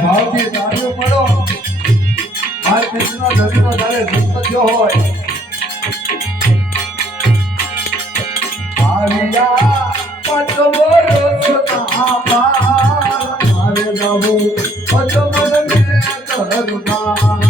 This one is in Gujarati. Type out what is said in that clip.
ભાવથી તાળીઓ પડો આ કૃષ્ણ ધર્મનો જ્યારે થયો હોય આવ્યા કરુણા